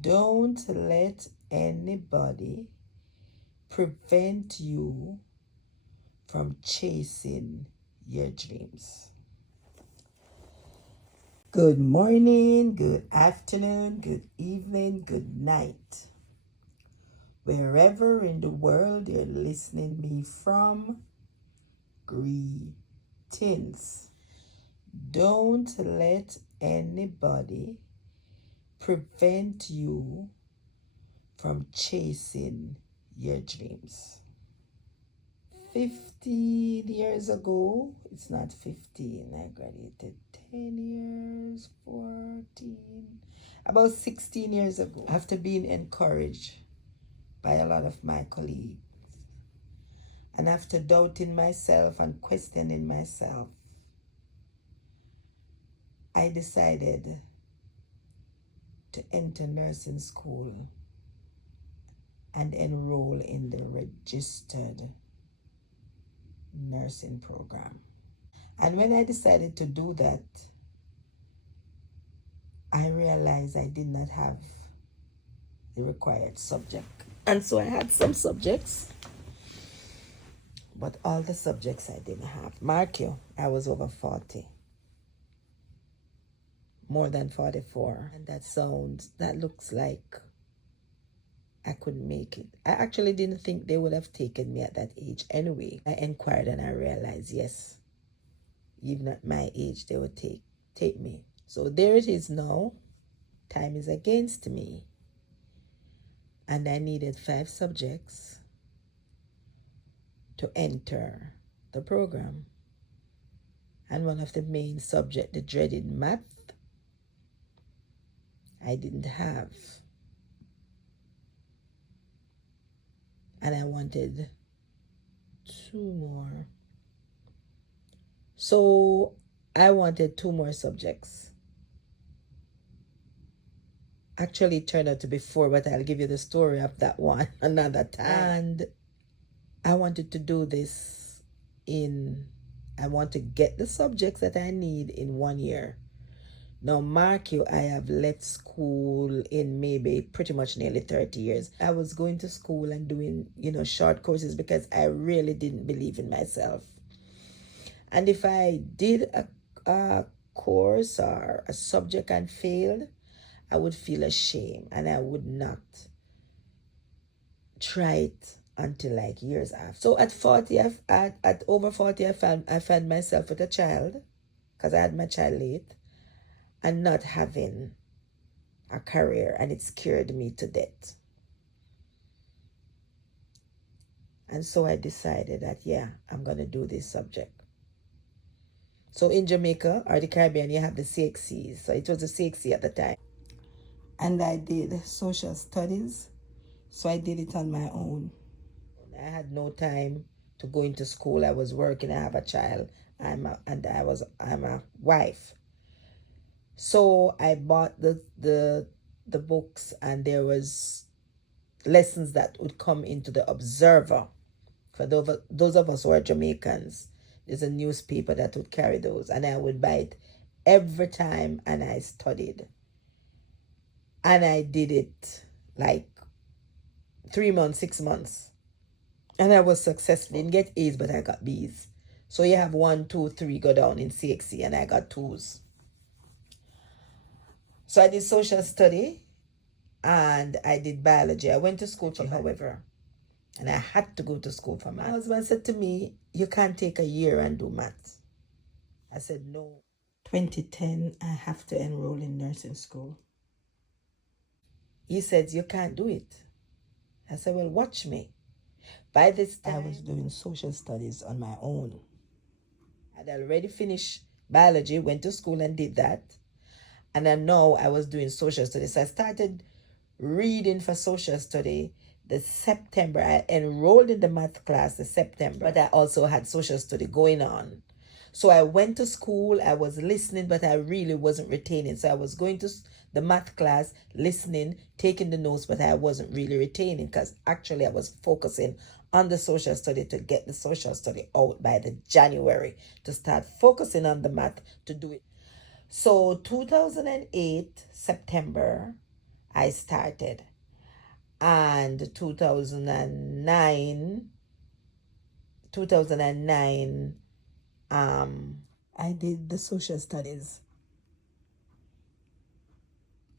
Don't let anybody prevent you from chasing your dreams. Good morning, good afternoon, good evening, good night. Wherever in the world you're listening me from, greetings. Don't let anybody prevent you from chasing your dreams. 15 years ago, it's not 15, I graduated 10 years, 14, about 16 years ago, after being encouraged by a lot of my colleagues, and after doubting myself and questioning myself, I decided to enter nursing school and enroll in the registered nursing program. And when I decided to do that, I realized I did not have the required subject. And so I had some subjects, but all the subjects I didn't have. Mark you, I was over 40. More than 44. And that looks like I couldn't make it. I actually didn't think they would have taken me at that age anyway. I inquired and I realized, yes, even at my age, they would take me. So there it is now. Time is against me. And I needed 5 subjects to enter the program. And one of the main subjects, the dreaded math, I didn't have. And I wanted 2 more. So I wanted 2 more subjects. Actually, it turned out to be 4, but I'll give you the story of that one another time. And I wanted to do this I want to get the subjects that I need in 1 year. Now, mark you, I have left school in maybe pretty much nearly 30 years. I was going to school and doing, short courses because I really didn't believe in myself. And if I did a course or a subject and failed, I would feel ashamed and I would not try it until like years after. So at 40, at over 40, I found myself with a child because I had my child late, and not having a career, and it scared me to death. And so I decided that, I'm going to do this subject. So in Jamaica or the Caribbean, you have the CXCs. So it was the CXC at the time. And I did social studies. So I did it on my own. I had no time to go into school. I was working. I have a child. I'm a wife. So I bought the books, and there was lessons that would come into the Observer. For those of us who are Jamaicans, there's a newspaper that would carry those, and I would buy it every time, and I studied. And I did it like 3 months, 6 months. And I was successful. Didn't get A's, but I got B's. So you have 1, 2, 3 go down in CXC, and I got 2s. So I did social study and I did biology. I went to school, however, and I had to go to school for math. My husband said to me, you can't take a year and do math. I said, no. 2010, I have to enroll in nursing school. He said, you can't do it. I said, well, watch me. By this time, I was doing social studies on my own. I'd already finished biology, went to school and did that. And then now I was doing social studies. So I started reading for social study the September. I enrolled in the math class the September, but I also had social study going on. So I went to school, I was listening, but I really wasn't retaining. So I was going to the math class, listening, taking the notes, but I wasn't really retaining because actually I was focusing on the social study to get the social study out by the January, to start focusing on the math to do it. So 2008, September, I started. And 2009, I did the social studies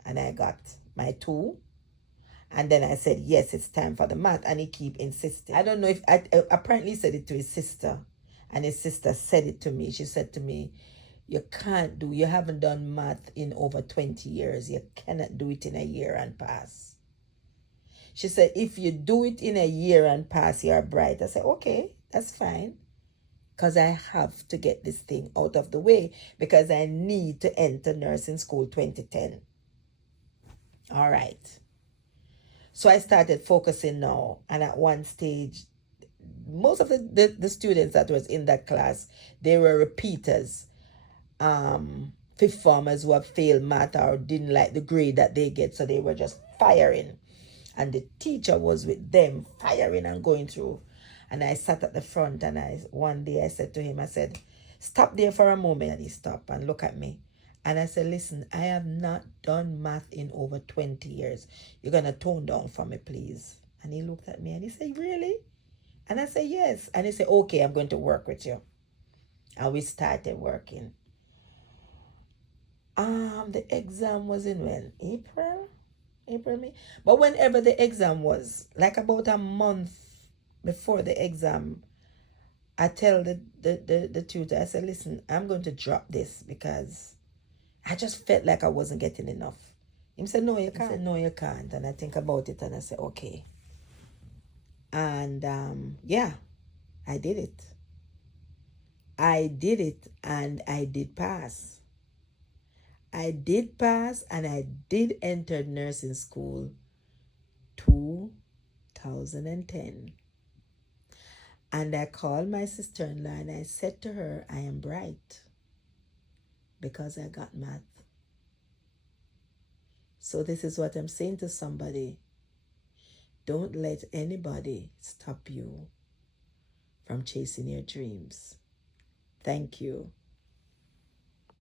and I got my 2. And then I said, yes, it's time for the math. And he keep insisting. I don't know if, apparently he said it to his sister. And his sister said it to me. She said to me, you haven't done math in over 20 years. You cannot do it in a year and pass. She said, if you do it in a year and pass, you're bright. I said, okay, that's fine. Because I have to get this thing out of the way because I need to enter nursing school 2010. All right. So I started focusing now. And at one stage, most of the students that was in that class, they were repeaters. Fifth formers who have failed math or didn't like the grade that they get. So they were just firing. And the teacher was with them, firing and going through. And I sat at the front and one day I said to him, I said, stop there for a moment. And he stopped and looked at me. And I said, listen, I have not done math in over 20 years. You're going to tone down for me, please. And he looked at me and he said, really? And I said, yes. And he said, okay, I'm going to work with you. And we started working. The exam was in when? April, May. But whenever the exam was, like about a month before the exam, I tell the tutor, I said, listen, I'm going to drop this because I just felt like I wasn't getting enough. He said, no, you can't. I said, no, you can't. And I think about it and I said, okay. And yeah, I did it. I did it and I did pass. I did pass and I did enter nursing school 2010. And I called my sister-in-law and I said to her, I am bright because I got math. So this is what I'm saying to somebody. Don't let anybody stop you from chasing your dreams. Thank you.